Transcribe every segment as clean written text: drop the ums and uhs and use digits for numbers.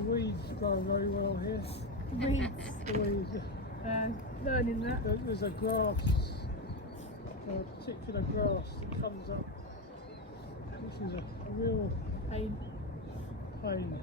weeds grow very well here. Weeds. The weeds. Learning that. There's a grass, a particular grass that comes up. This is a real Pain. pain.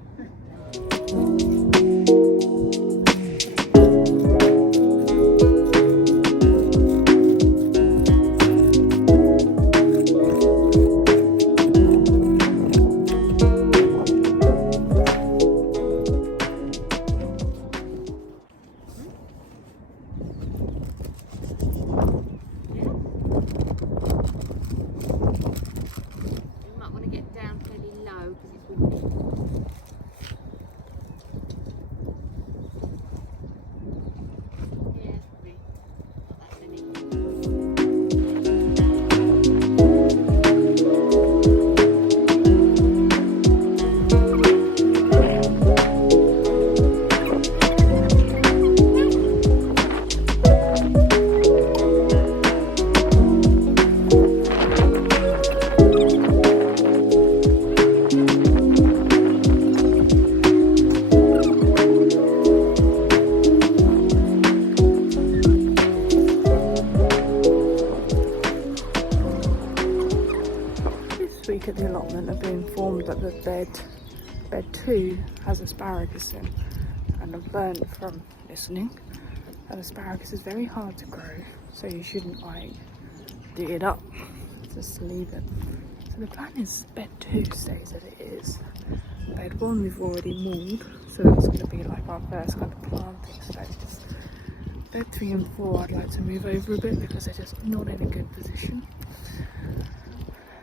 At the allotment, I've been informed that the bed 2 has asparagus in, and I've learned from listening that asparagus is very hard to grow, so you shouldn't like dig it up, just leave it. So the plan is bed 2 stays as it is. Bed 1 we've already mauled, so that's going to be like our first kind of planting stage. Bed 3 and 4 I'd like to move over a bit because they're just not in a good position.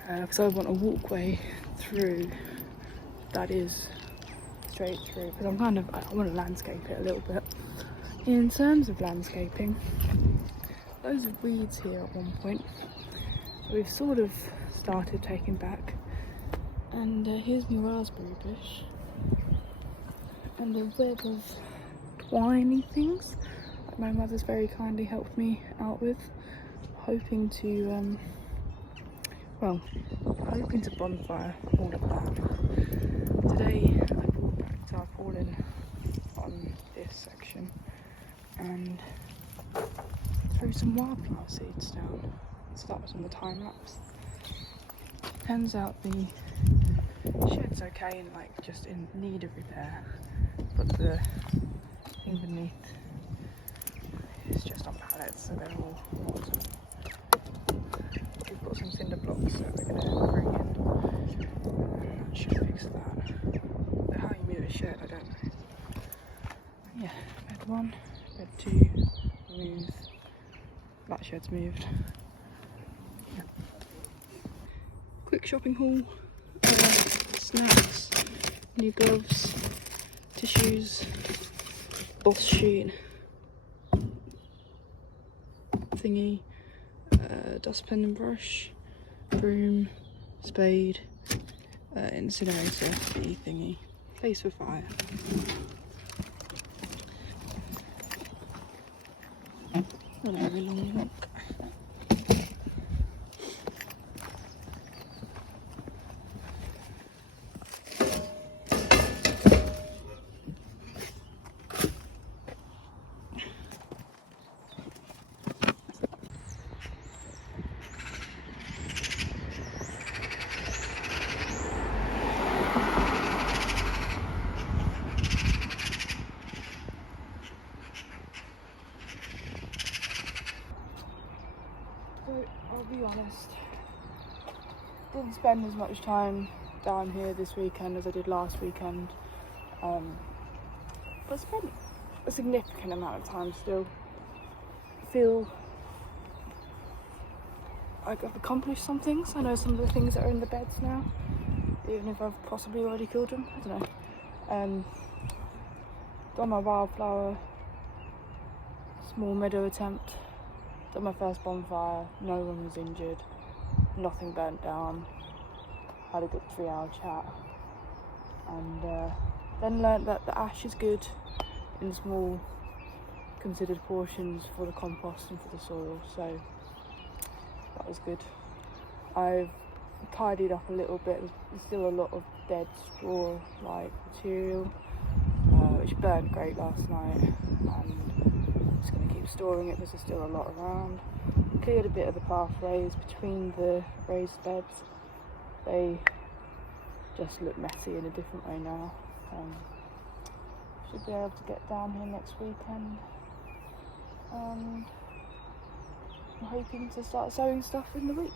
Because I want a walkway through that is straight through, because I want to landscape it a little bit. In terms of landscaping, loads of weeds here at one point we've sort of started taking back, and here's my raspberry bush and a web of twiny things that my mother's very kindly helped me out with, hoping to bonfire all of that. Today I brought back tarpaulin on this section and threw some wildflower seeds down. So that was on the time lapse. Turns out the shed's okay and like just in need of repair, but the thing beneath is just on pallets, so they're all rotten. We've got some cinder blocks that we're going to bring in. That should fix that. But how you move a shed, I don't know. Yeah, bed 1, bed 2 moved. That shed's moved. Yeah. Quick shopping haul. Snacks, new gloves, tissues, Boss sheet thingy. Dustpan and brush, broom, spade, incinerator thingy, place for fire. Not a very long walk. So I'll be honest, didn't spend as much time down here this weekend as I did last weekend, but spent a significant amount of time still. Feel like I've accomplished some things. I know some of the things that are in the beds now, even if I've possibly already killed them, I don't know. Done my wildflower small meadow attempt. Done my first bonfire, no one was injured, nothing burnt down, had a good 3-hour chat, and then learnt that the ash is good in small considered portions for the compost and for the soil, so that was good. I've tidied up a little bit, there's still a lot of dead straw like material, which burned great last night, and just going to keep storing it because there's still a lot around. Cleared a bit of the pathways between the raised beds. They just look messy in a different way now. Should be able to get down here next weekend, and I'm hoping to start sowing stuff in the week.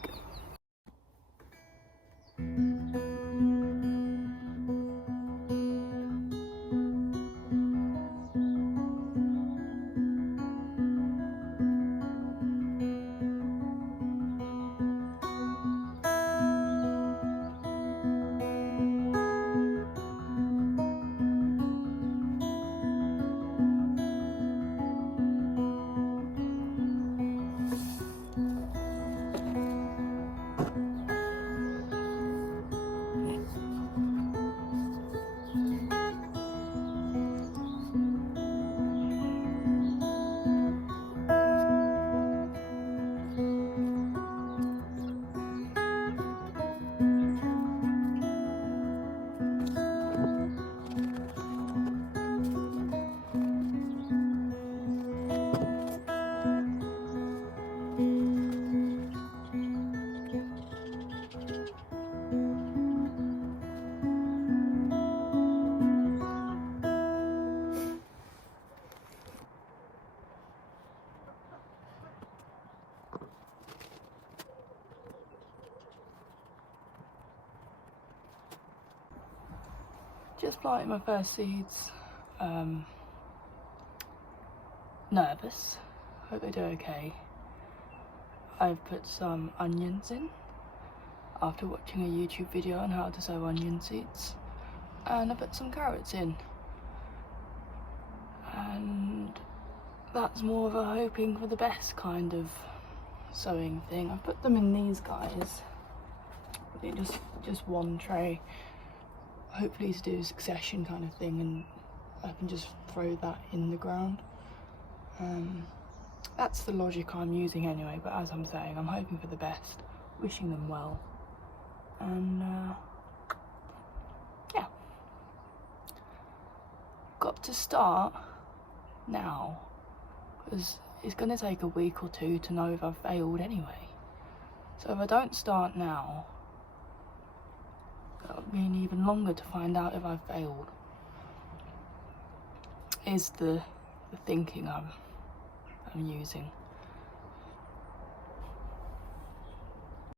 Just planted my first seeds. Nervous. Hope they do okay. I've put some onions in after watching a YouTube video on how to sow onion seeds, and I put some carrots in, and that's more of a hoping for the best kind of sowing thing. I've put them in these guys, just one tray, hopefully to do a succession kind of thing, and I can just throw that in the ground. That's the logic I'm using anyway, but as I'm saying, I'm hoping for the best, wishing them well, and yeah, got to start now because it's going to take a week or two to know if I've failed anyway. So if I don't start now, it'll mean even longer to find out if I've failed, is the thinking I'm using.